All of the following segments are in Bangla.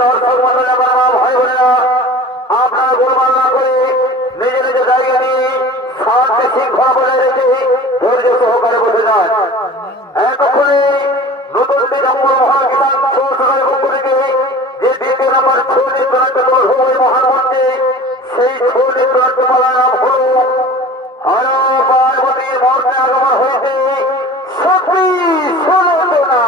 দর্শক মন্ডলী আমার মা ভাই বোনেরা আপনারা গোলমাল না করে নিজে নিজে জায়গা নিয়ে শান্তি শৃঙ্খলা বজায় রেখে ধৈর্য সহকারে বসে যান। এতক্ষণে নতুন জঙ্গল মহান কিষাণ সহকারী পক্ষ থেকে যে দ্বিতীয় নম্বর ছৌ নৃত্যনাট্য দল হবে মহান মঞ্চে, সেই ছৌ নৃত্যনাট্যমালার নাম হল হর পার্বতীর মর্তে আগমন হয়েছে সতী সুলোচনা।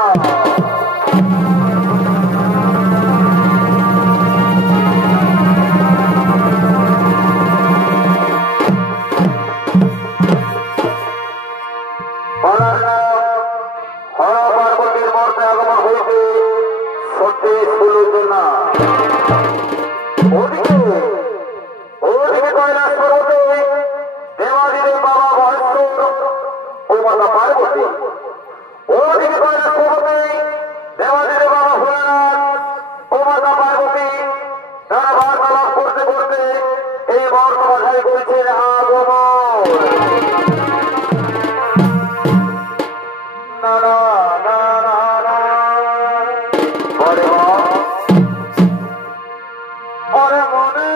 ওদিকে কৈলাস পর্বতে দেবাদিদেব বাবা মহেশ্বর ও মাতা পার্বতী, ওদিকে কৈলাস পর্বতে দেবাদিদেব বাবা ভোলানাথ ও মাতা পার্বতী তারা বার্তালাপ করতে করতে এই মর্ত বাধাই করেছেন আগমন। না না না না না বলে ওরে মনে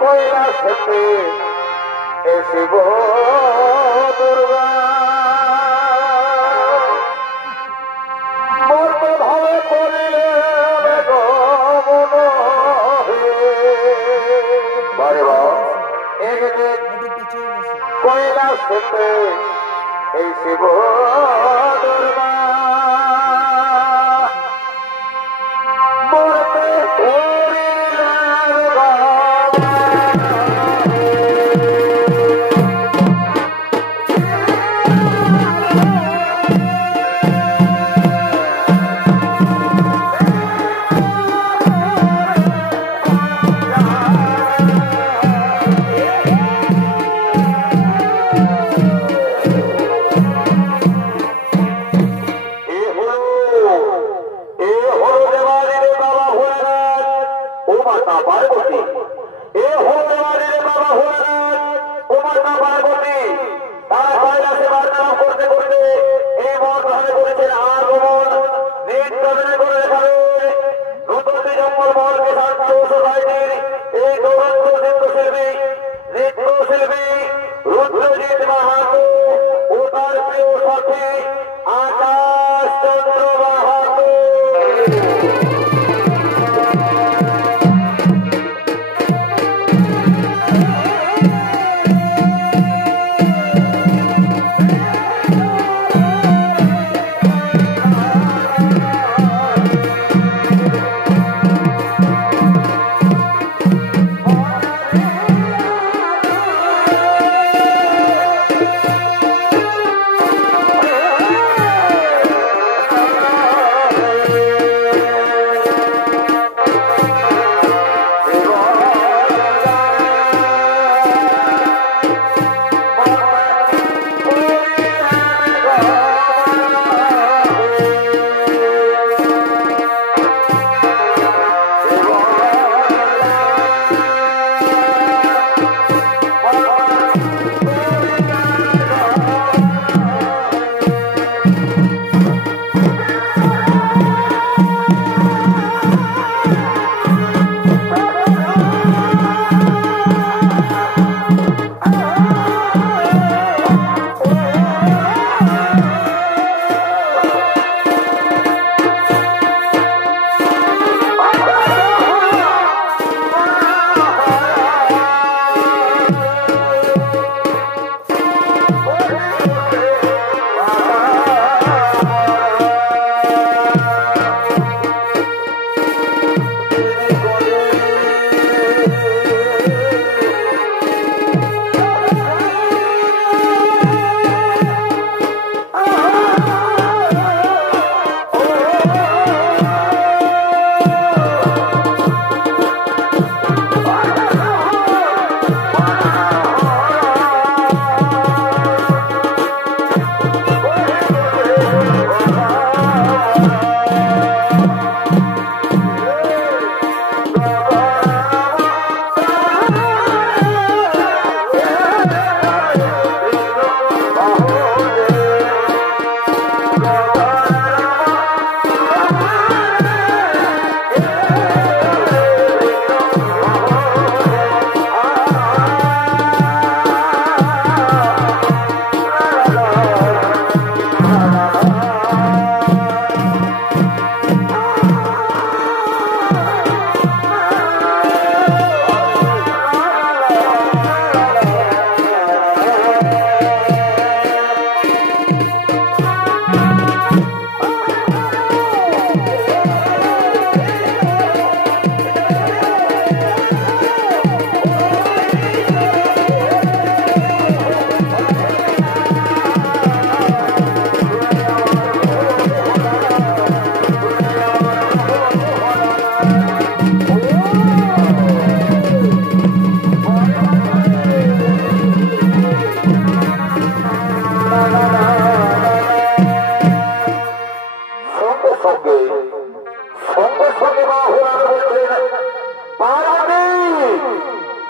কৈলাস হতে শিব দুর্গা মর্ত ভাবে করিলে কৈলাস হতে এই শিব দুর্গা মর্তে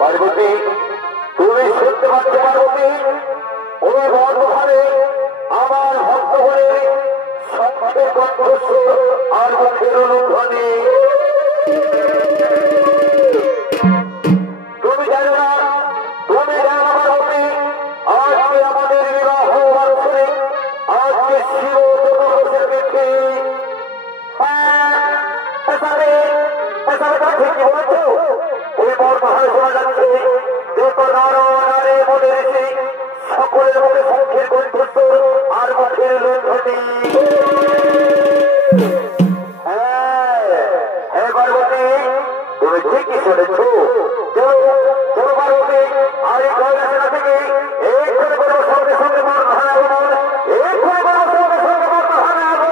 পার্বতী তুমি শুনতে পাচ্ছ পার্বতী ওই বর্তমানে আমার ভক্ত হয়ে শঙ্খের কণ্ঠস্বর আর মুখের অনুধ্বনি তুমি জানো না পার্বতী আজকে আমাদের বিবাহ বার্ষিকী আজকে শিব চতুর্দশের তিথি ঠিকই বলেছ ওই বর্তমানে শোনা যাচ্ছে যত নারে মনে রেখে সকলের মুখে শঙ্খের কণ্ঠস্বর আর মুখের লুণ্ঠনি হ্যাঁ পার্বতী তুমি ঠিকই শুনেছ চলো পার্বতী আর এই কৈলাসের থেকে এই করে করবো সঙ্গে সঙ্গে বর্তমানে আগমন এই করে করবো সঙ্গে সঙ্গে বর্তমানে আগমন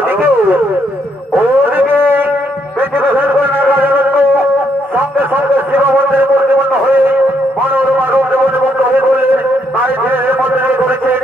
ওদিকে ওদিকে পৃথিবী সঙ্গে সঙ্গে শিব মন্দিরে পরিপূর্ণ হয়ে মনোরমা রূপ জীবনমুক্ত হয়ে বললেন তাই ছেলের মন্দিরে করেছেন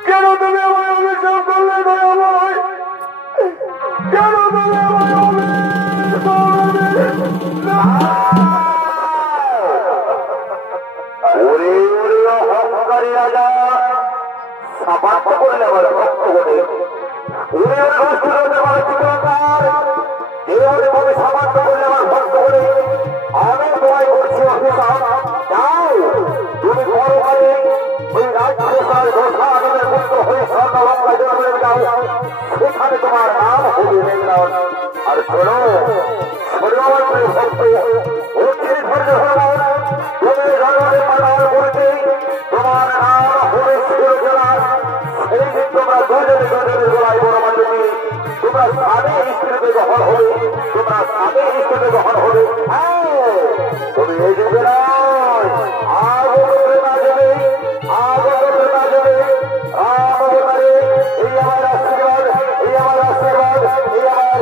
Quiero tener সেখানে তোমার নাম হবে মেঘনাথ। আর শোনো শোনো আমার প্রিয় ভক্ত, অতি ধৈর্য ধরো, তুমি জগতে পালন করতে তোমার নাম হবে শিরোজনাথ। সেই দিন তোমরা দুজনে দুজনে গলায় বড় মাধ্যমে তোমরা স্বামী স্ত্রীতে গ্রহণ হবে, তোমরা স্বামী স্ত্রীতে গ্রহণ হবে। তুমি এই যুগে নয় আগত না যাবে, আগত না যাবে রাম অবতারে। এই আমার আশীর্বাদ, এই আমার আশীর্বাদ, এই আমার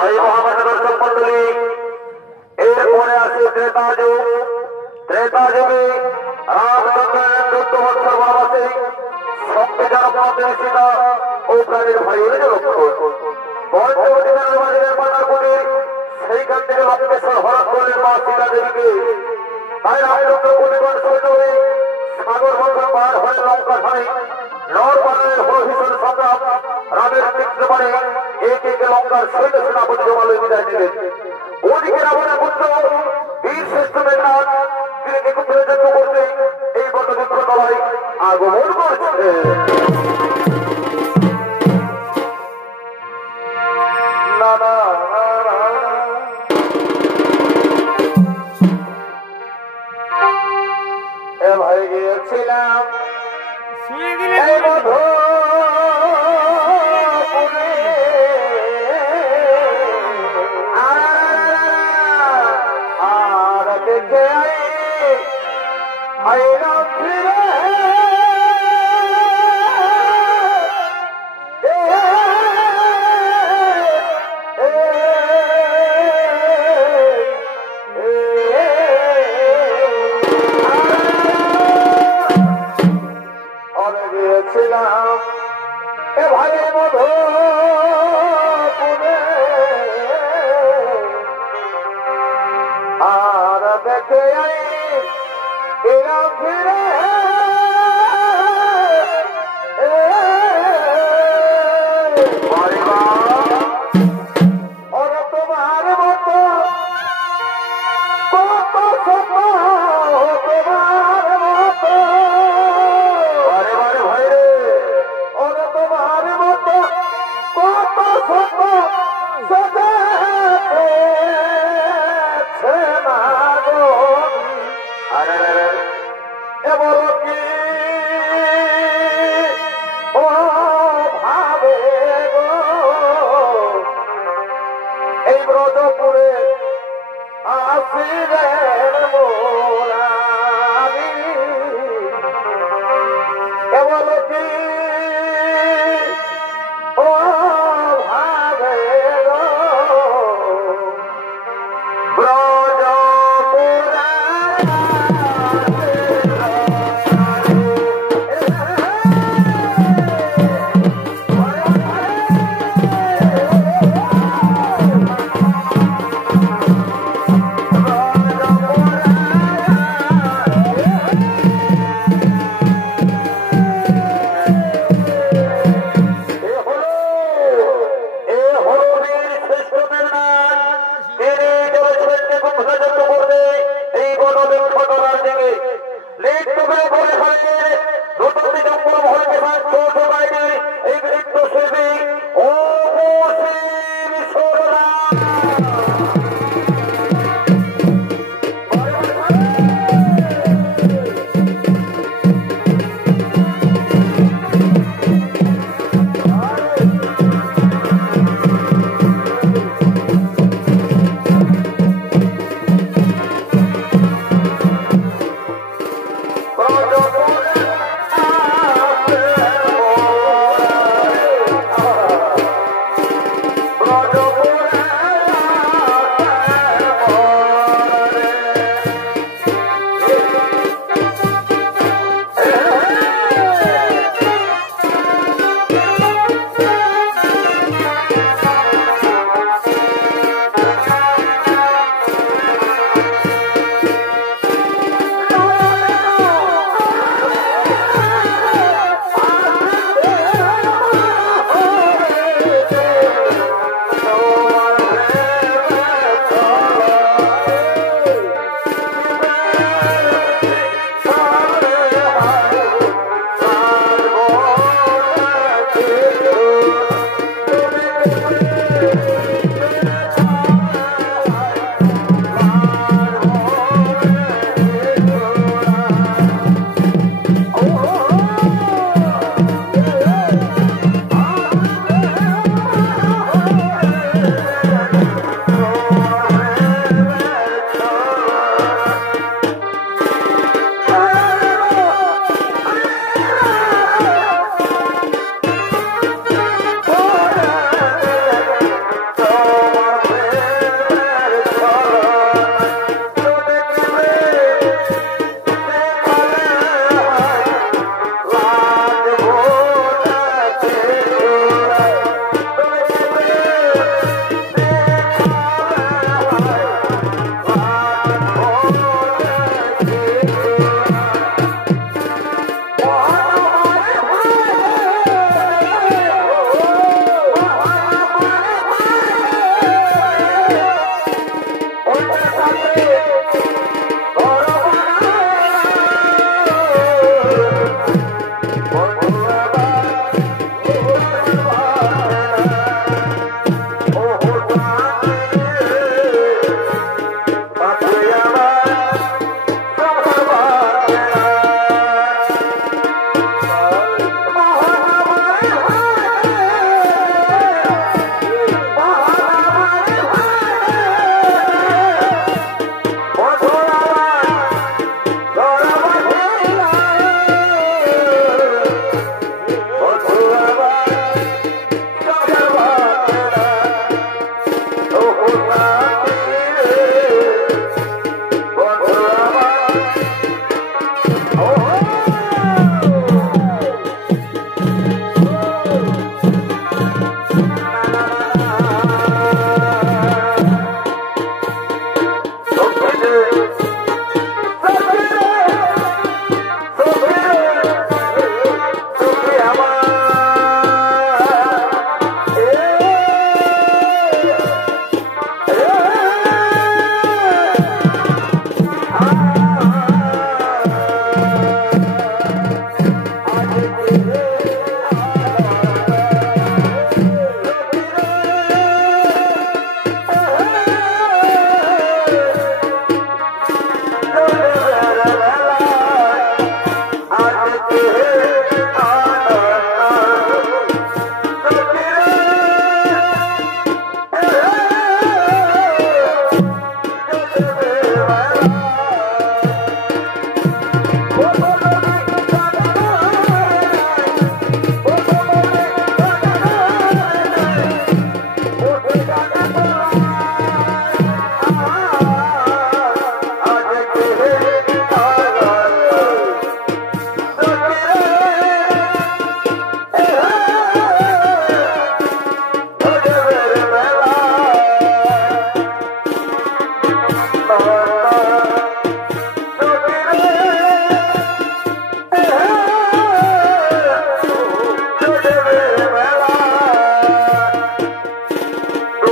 ভাই মহামান্য দর্শক মন্ডলী, এরপরে আছে ত্রেতা যুগ। ত্রেতা যুগে রামচন্দ্রের 14 বৎসর বনবাসে সংবিধান মন্দির সীতা ও প্রাণীর ভাইয়ের লক্ষ্য পঞ্চবতী নির্বাচনের পাতার কুটির, সেইখান থেকে লঙ্কেশ্বর হরণ করলেন মা সীতা দেবীকে। তাই রামচন্দ্র কোটিগণ সৈন্য হয়ে সাগর বন্ধন পার হয়ে লঙ্কা ধানে নর বানরের হরভীষণ সংগ্রাম রামের মৃত্যু মানে এক এক লঙ্কার সৈন্য সেনাপতি জমালয় বিদায় নিলেন। ওদিকে রাবণের পুত্র বীর শ্রেষ্ঠ মেঘনাথ তিনি একত্রে যুদ্ধ করতে এই বটবৃক্ষ তলায় আগমন করছে। না না এ ভাই গিয়েছিলাম এই মধু আর দেখে আইনা ফিরে গিয়েছিলাম এ ভাই মধু আর দেখে ফিরে ওরা তোমার মতো কত তোমার মতো ভাই রে ওরা তোমার মতো কত এই ব্রজপুরে আসিলেন মোরারি কেবল কি ও ভাবে ব্রজপুরে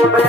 Bye.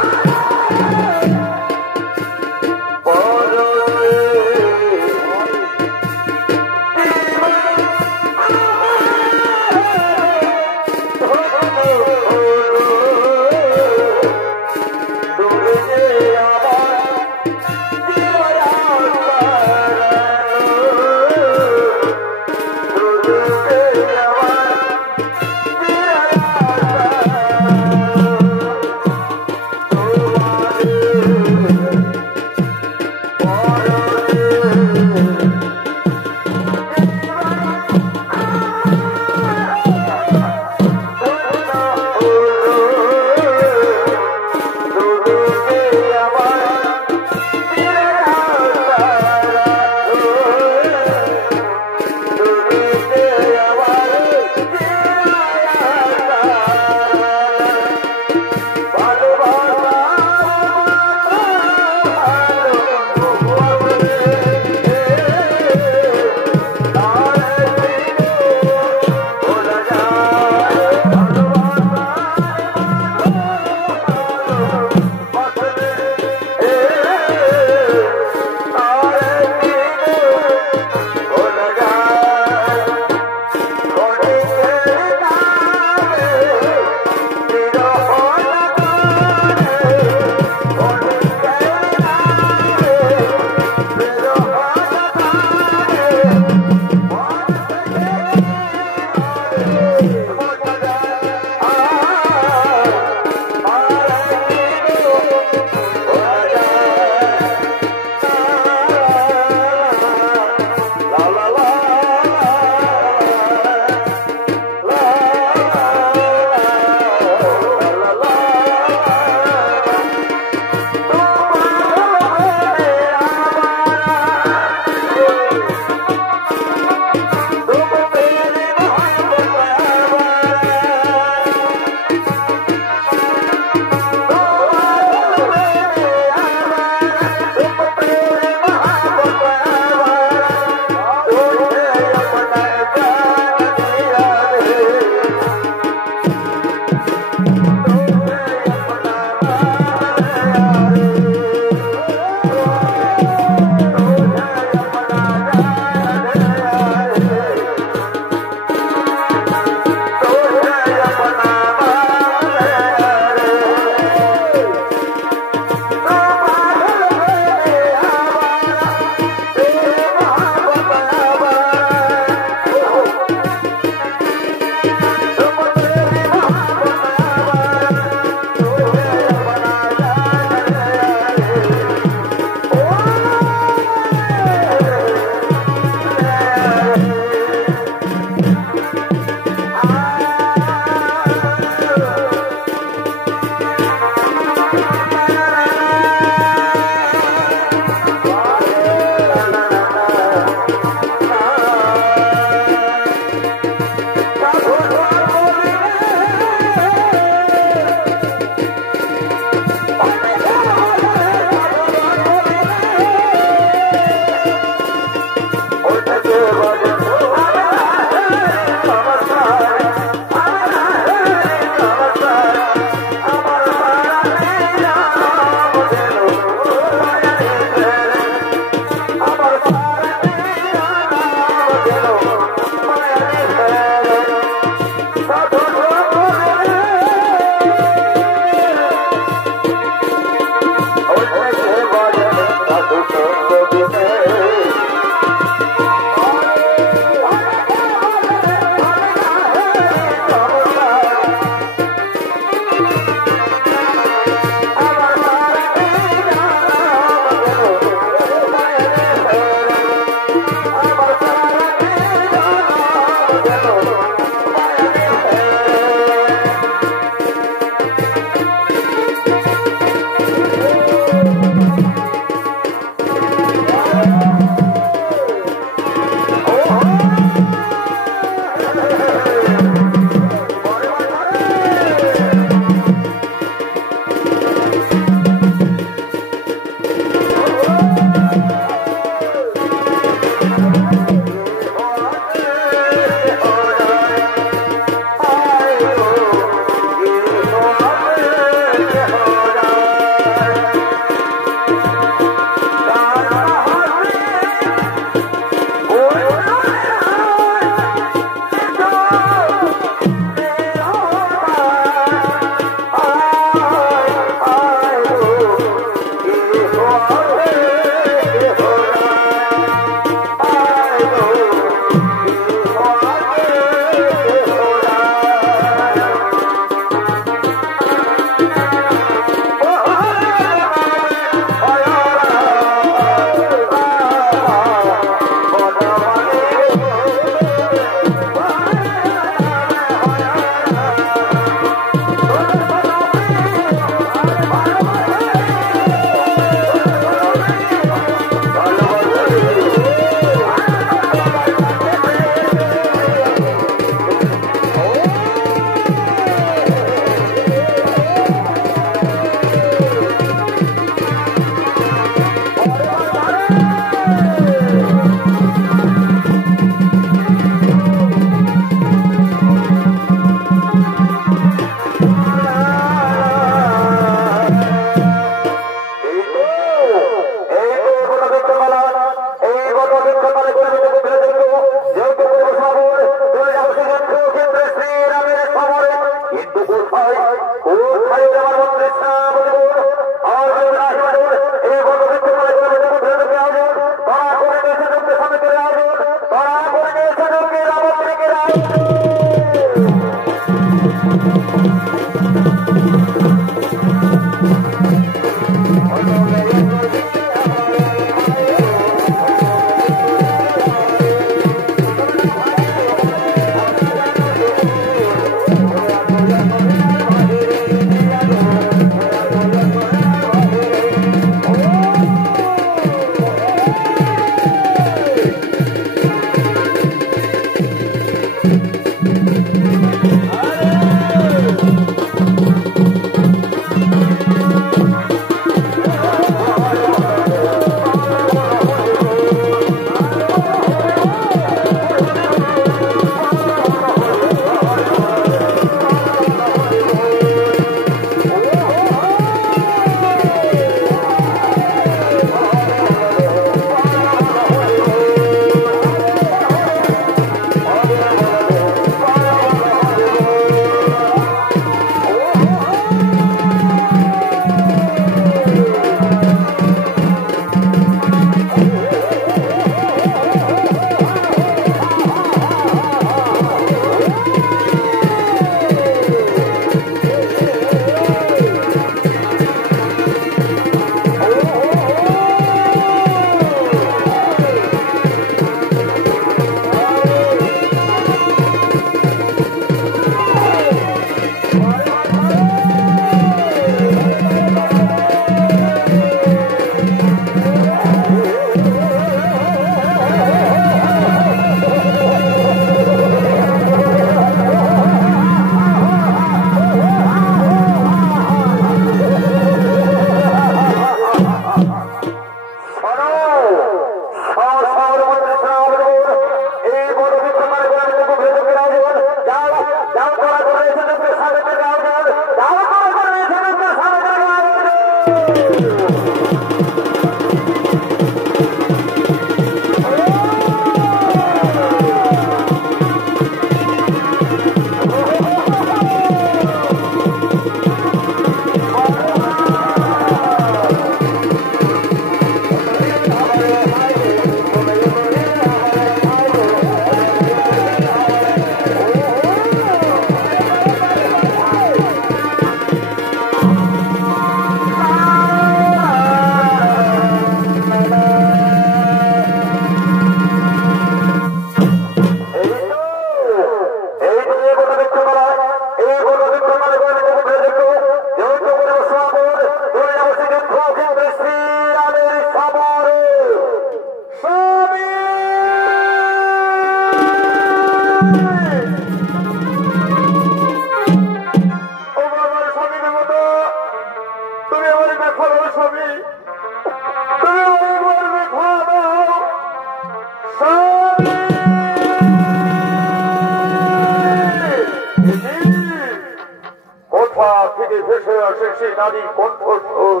আসে সেই নারীর কণ্ঠস্বর,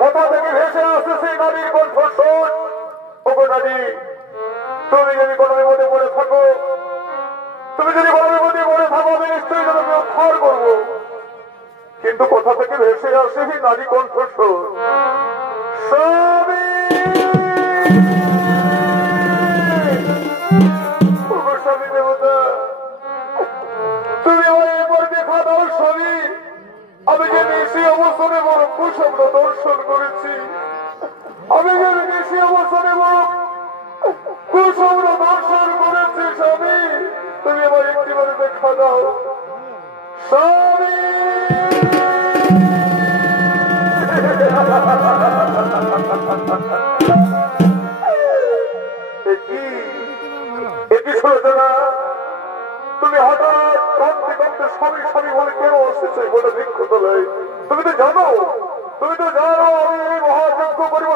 কোথা থেকে ভেসে আসে সেই নারীর কণ্ঠস্বর। ওগো নারী, তুমি যদি কোনো বিপদে পড়ে থাকো, তুমি যদি কোনো বিপদে পড়ে থাকো, আমি নিশ্চয়ই তোমাকে উদ্ধার করবো। কিন্তু কোথা থেকে ভেসে আসে সেই নারী কণ্ঠস্বর, স্বামী স্বামী দেবতা, তুমি আমার এবার দেখা দাও স্বামী। আমি যে নিশি অবসরে বড় কুস্বপ্ন দর্শন করেছি, আমি যে নিশি অবসরে বড় কুস্বপ্ন দর্শন করেছি স্বামী, তুমি আমার একটিবারে দেখা দাও স্বামী। তুমি হঠাৎ কাঁদতে কাঁদতে স্বামী স্বামী বলে কেন আসছে গোটা বৃক্ষ তলায়? তুমি তো জানো আমি এই মহাযজ্ঞ করিব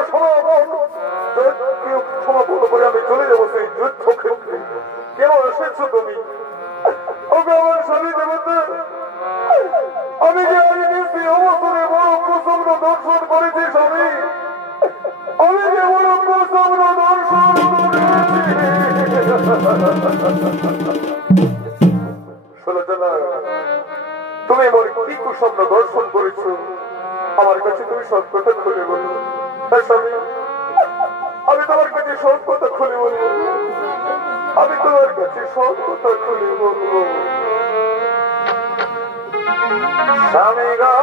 সমাপন করে আমি চলে যাবো সেই যুদ্ধ ক্ষেত্রে। কেন এসেছো তুমি? ওকে আমার স্বামী দেবতা, আমি যে অবসরে বড় কুস্বপ্ন দর্শন করেছি স্বামী, আমি যে বড় কুস্বপ্ন দর্শন তুমি আমার কি কুস্বপ্ন দর্শন করেছো আমার কাছে তুমি সব কথা খুলে বলো। স্বামী, আমি তোমার কাছে সব কথা খুলে বলবো, আমি তোমার কাছে সব কথা খুলে বলবো স্বামী গা।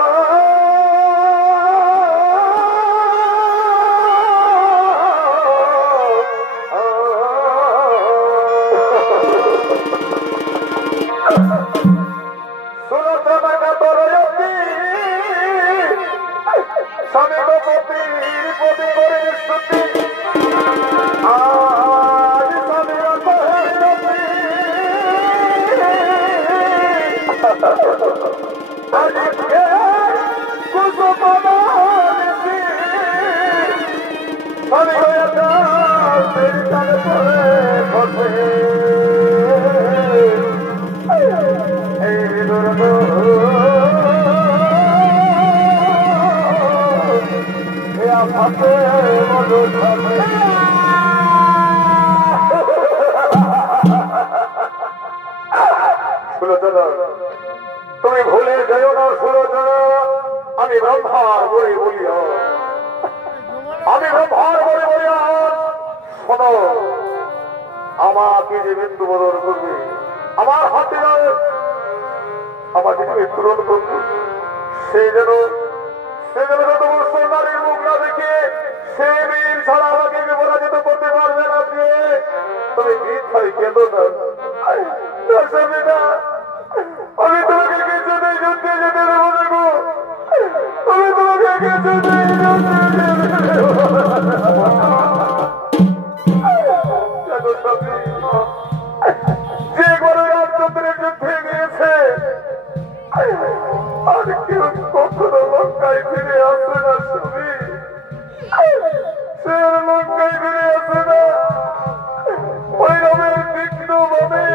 তুমি ভুলে যাও না সুলোচনা, আমি ব্রহ্মার বলে বলিয়া, আমি ব্রহ্মার বলে বলিয়া শোনো, আমাকে যে মৃত্যুবরণ করবে, আমার হাতে আমাকে মৃত্যুবরণ করবে, সে যেন যত বছর নারীর মুখ না দেখে সে বীর ছাড়া আমাকে পরাজিত করতে পারবে না। তুমি বৃথায় কেঁদো না, আমি তোমাকে কিছু নেই যুদ্ধে যেতে দেবো দেখো, আমি তোমাকে কিছু নেই যে কোনো রামচন্দ্রের যুদ্ধে গিয়েছে আর কেউ কখনো লঙ্কায় ফিরে আসে না স্বামী, সে লঙ্কায় ফিরে আসে না। ওই রামের তীক্ষ্ণ ভাবে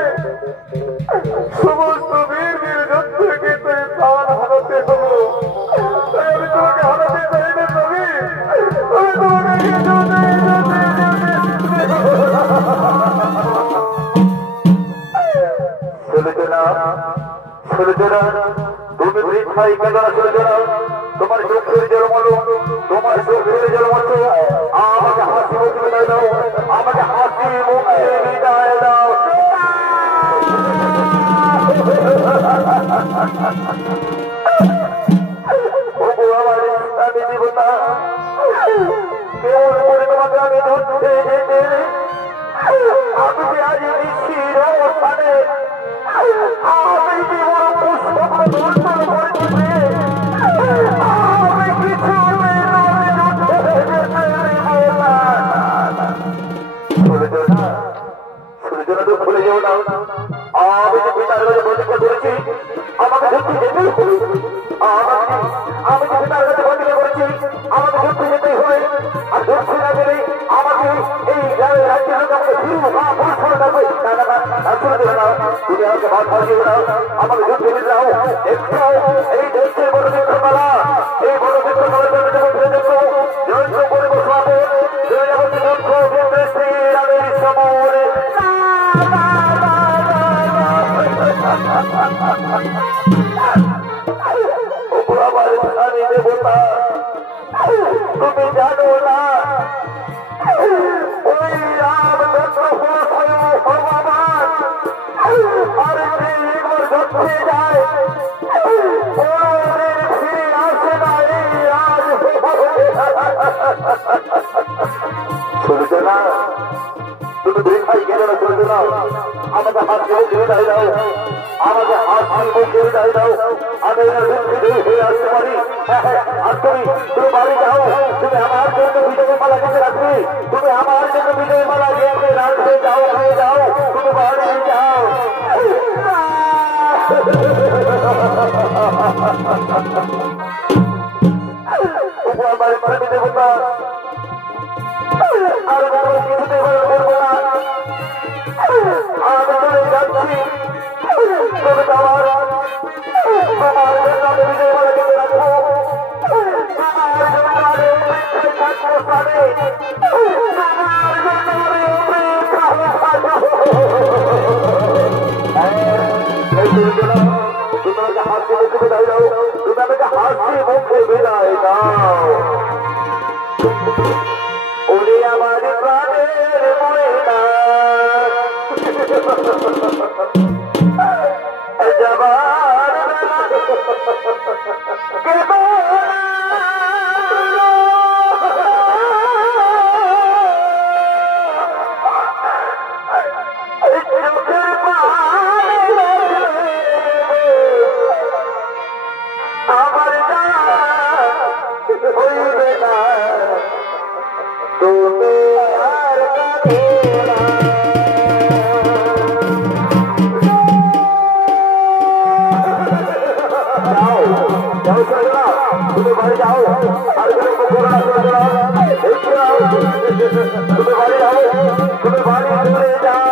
সমস্ত বীর যুদ্ধকে প্রাণ হারাতে হলো, তাই আমি তোমাকে হারাতে চাই না স্বামী, আমি তোমাকে তুমি বৃথাই কেন তোমার চোখের জল মলো, তোমার চোখের জল মতো আমাকে হাসি মুখে বিদায় দাও, আমাকে হাসি মুখে বিদায় দাও। আমার ইসলামী দেবতা কেমন করে তোমাকে আমি ধরতে যেতে, আমি যে আজ নিশ্চির অবস্থানে আমি যে বড় পুষ্প দর্শন করছি, আমি কিছু সূর্যনা তো ভুলে যাও না, আমি যে পিতার কাছে প্রতিজ্ঞা করেছি আমাকে ধরতে যেতেই হবে, আমি যে পিতার কাছে প্রতিজ্ঞা করেছি আমাকে ধরতে যেতেই হবে, আর ধরতে না গেলে আমাকে এই গ্রামের রাজ্যের লোক আমাকে ফিরবো পুরুষ করে থাকবে। করবে না, তুমি আমাকে বাধা দিও না, আমাকে যুদ্ধে নিয়ে যাও। একটু এই দেশের বড় বিক্ষমালা, এই বড় বিক্ষমালার জন্য যখন যন্ত্র করে বসাবো, যুদ্ধ বিদ্বেষীর আমের সমরে আমার স্বামী দেবতা, তুমি জানো না ওই রামচন্দ্র ভগবান আর একবার ধরতে যায় ওদের ফিরে আসে না এই রাজ। শুনছো না, তুমি দেখাই গেলে না, শুনছো না, আমাকে হাত দিয়ে দাঁড়িয়ে দাও, আমাকে হাত দিয়ে দাঁড়িয়ে দাও, আমি হয়ে আসতে পারি। আর তুমি বাড়ি যাও, তুমি আমার জন্য বিজয় মালা গেঁথে রাখবে, তুমি আমার জন্য বিজয় মালা গেঁথে রাখবে, যাও হয়ে যাও, তুমি বাড়ি যাও। দেবতা আর কিছুতে করবো না, আমি চলে যাচ্ছি, তবে তোমার জন্য বিজয় মালা গেঁথে রাখবো, তোমার জন্য আমি থাকবো সামনে, তোমার জন্য তোমাকে হাত দিয়ে তুমি দাঁড়িয়ে দাও, তুমি আমাকে হাত দিয়ে মুখে বিদায় দাও। ওরে আমার প্রাণের ময়না জবান আমার হইবে না তুমি আর তুমি বাড়ি যাও, আর তুমি বাড়ি যাও, তুমি বাড়ি চলে যাও।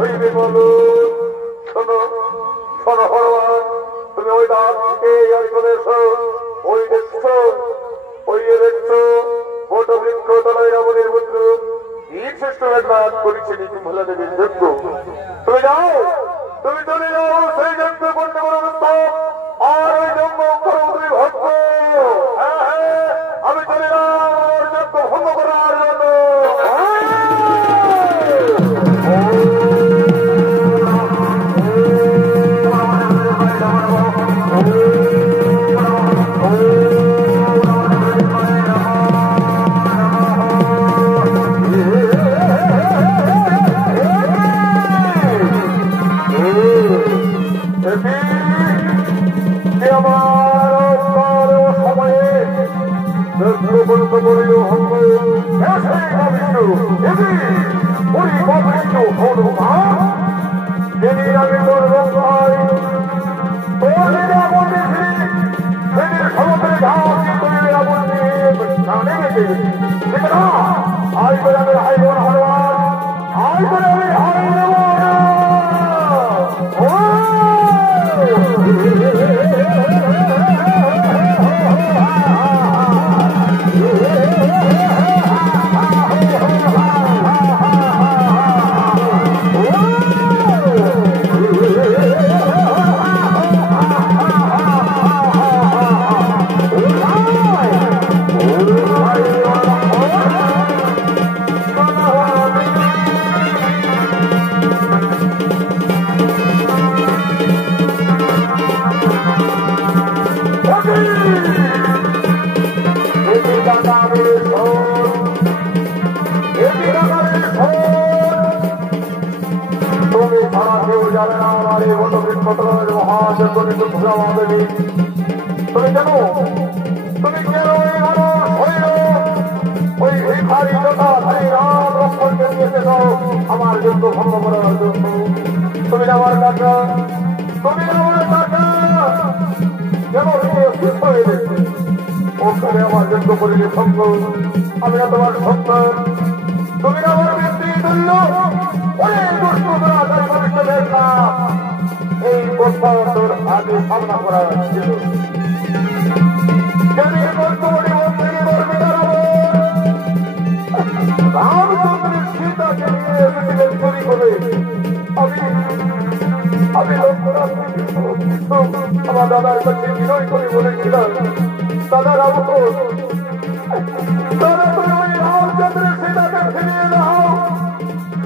হইবে বলো শোনো শোনো হনুমান তার থেকে আর চলে এসো। ওই দেখছো বট বৃক্ষ তলায় রাবণের পুত্র বীর শ্রেষ্ঠ মেঘনাথ করেছে নীতিমূলা দেবীর যজ্ঞ। তুমি যাও, তুমি চলে যাও সেই যজ্ঞ করতে করো আর ওই যজ্ঞ করো তুমি ভক্ত। হ্যাঁ হ্যাঁ, আমি চলে যাও ওর যজ্ঞ ভঙ্গ করার জন্য। আমার যজ্ঞ ভঙ্গ করার জন্য তুমি আমার টাকা, তুমি আমার টাকা কেন সুস্থ হয়ে গেছে। ওখানে আমার যজ্ঞ করিলে ভঙ্গ, আমি না তোমার ভক্ত, তুমি আমার ব্যক্তি তুল্য। অনেক দুষ্ট দুরাচারী মানুষদের না এই বছর আগে সামনা করা ছিল। রামচন্দ্রের সীতাকে নিয়ে এসেছিলেন চুরি করে। আমি আমার দাদার কাছে বিনয় করে বলেছিলাম, দাদা রামচন্দ্র, দাদা তুমি ওই রামচন্দ্রের সীতাকে ফিরিয়ে দাও।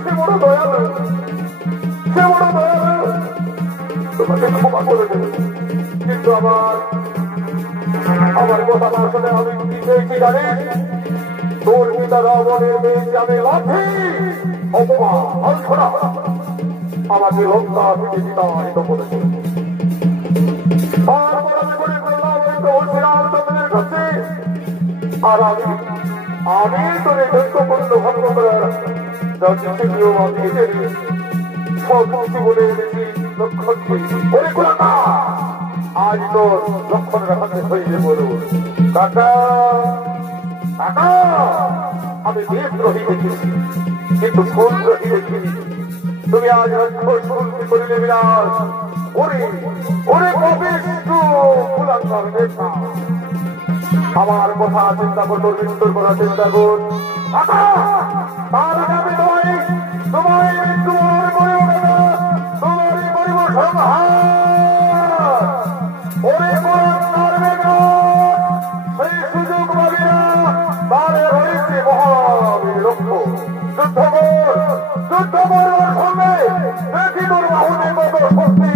সে বড় দয়ালু, সে বড় দয়ালু, তোমাকে ক্ষমা করে দেবে। কিন্তু আমার কথা না শুনে আমি কি চেয়েছি জানিস? তোর পিতা রাবণের মেয়েকে আমি লাঠি অপমান ছড়া আমাকে হত্যা থেকে বিতাড়িত করেছে। তারপর আমি করে করলাম রামচন্দ্রের কাছে, আর আমি তোর যজ্ঞ করল ভঙ্গ করার নিয়ম আমি সব কিছু বলে এনেছি লক্ষণকে। ওরে কোলাটা আজ তোর লক্ষণের হাতে হয়ে বলো, কাকা কাকা আমি দেশদ্রোহী দেখেছি কিন্তু ফুলদ্রোহী দেখিনি। তুমি আজ শুনতে করিলে বিরাজ। ওরে ওরে আমার কথা চিন্তা করলো, মৃত্যুর কথা চিন্তা কর। তার আগে আমি তোমায় মৃত্যু করিব না, তোমারই করিব সংহার। ওরে সেই সুযোগ পাবি না, তারে রয়েছে মহাবীর লক্ষ্য। যুদ্ধ করবার সঙ্গে দেখি তোর বাহুতে কত শক্তি।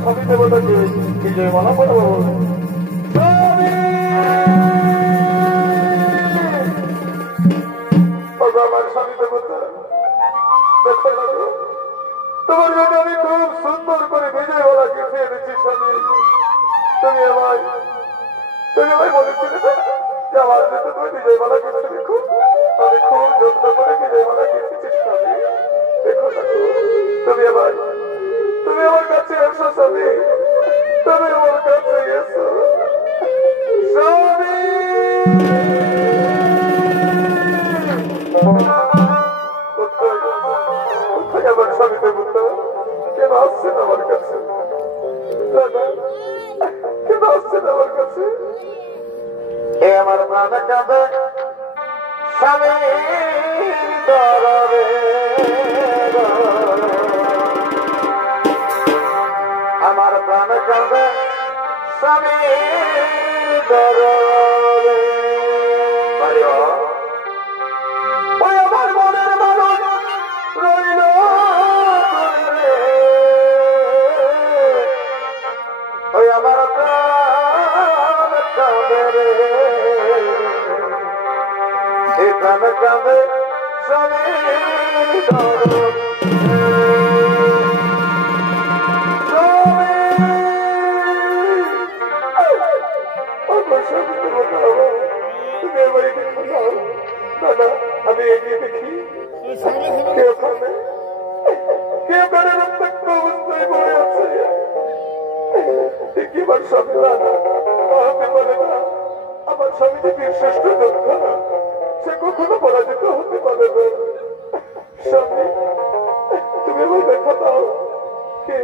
স্বামী দেবতাকে বিজয় মালা পড়াবো। আমার স্বামী দেবতা দেখো তোমার জন্য আমি খুব সুন্দর করে বিজয় মালা গেঁথে এনেছি স্বামী। তুমি আমায় বলেছিলে যে আমার জন্য তুমি বিজয় মালা গেঁথে দেখো। আমি খুব যত্ন করে বিজয় মালা গেঁথেছি স্বামী। দেখো তুমি আমার কাছে এসো স্বামী, তুমি আমার কাছে এসো স্বামী। কোথায় আমার স্বামী দেবতা? কেন আসছেন আমার কাছে? কেন আসছেন আমার কাছে? আমার প্রাণ কাঁদে স্বামী দরবে, আমার প্রাণ কাঁদে স্বামী দরবে। ওই আমার মনের মানুষ রইল দূরে, ওই আমার প্রাণ কাঁদে রে, এই প্রাণ কাঁদে স্বামী দরবে। আমি এগিয়ে দেখি কেউ কারো রক্তাক্ত অবস্থায় পড়ে আছে। আমার স্বামী হতে পারে না। আমার স্বামী যে বীরশ্রেষ্ঠ যোদ্ধা, সে কখনো পরাজিত হতে পারে না। স্বামী তুমি আমায় দেখা দাও। কে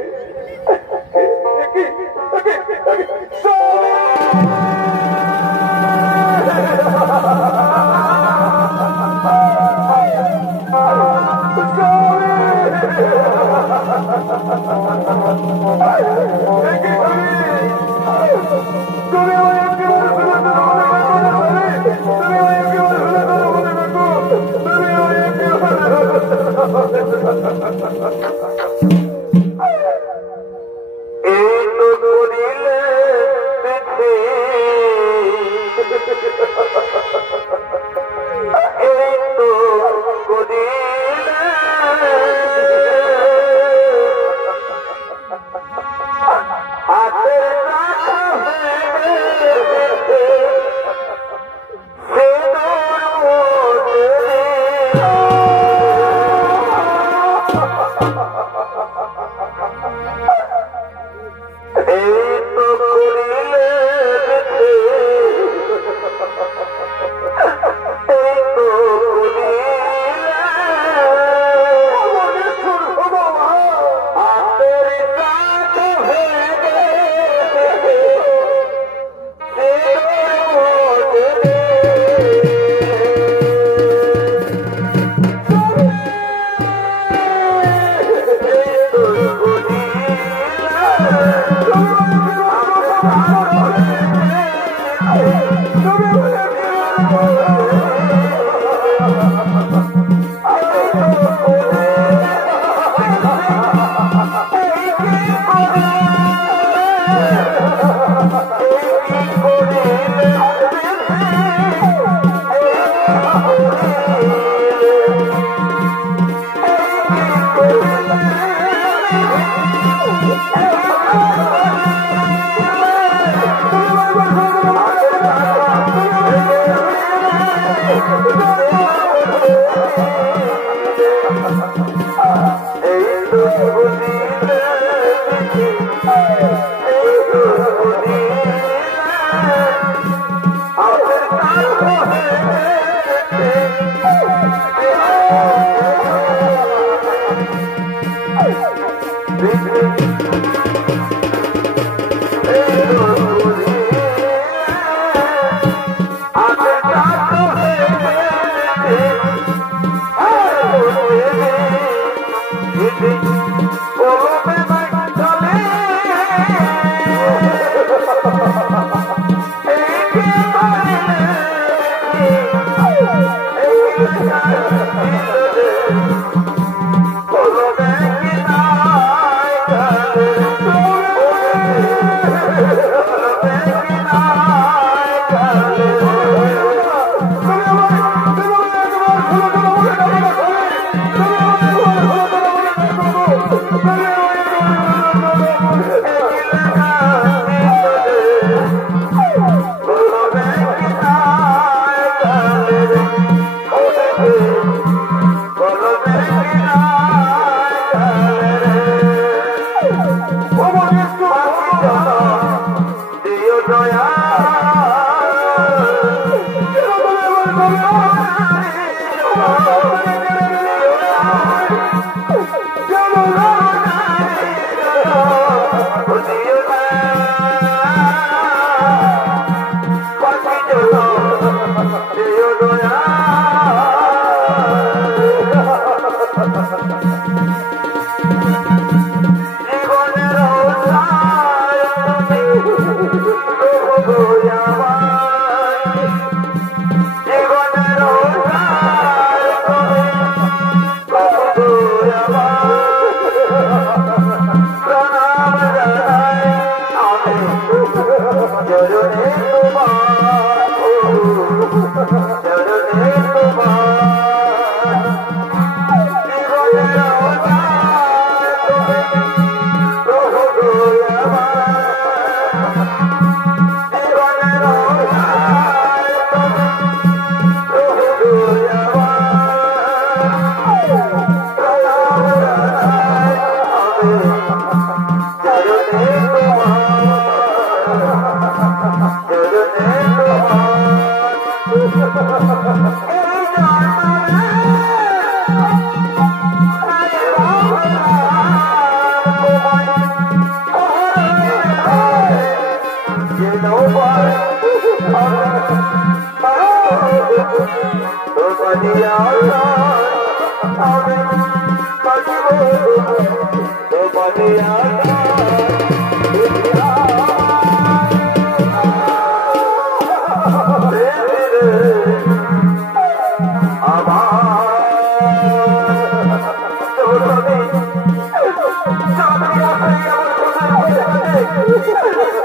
Oh,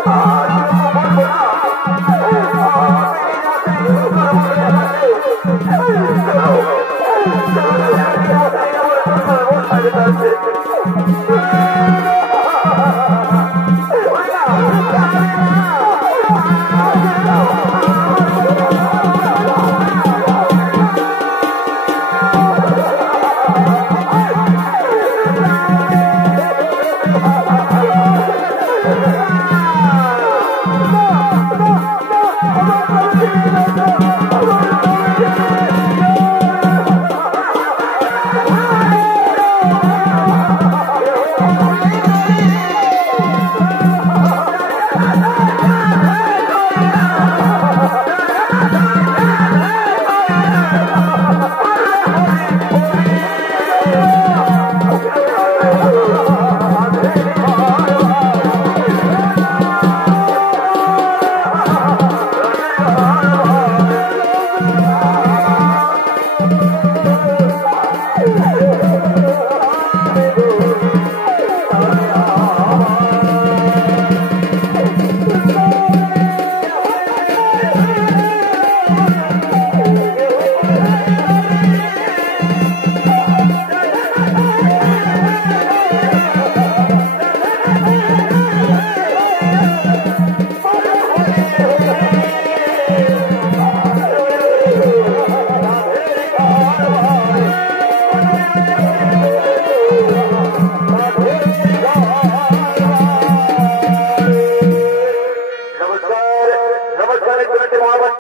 Ah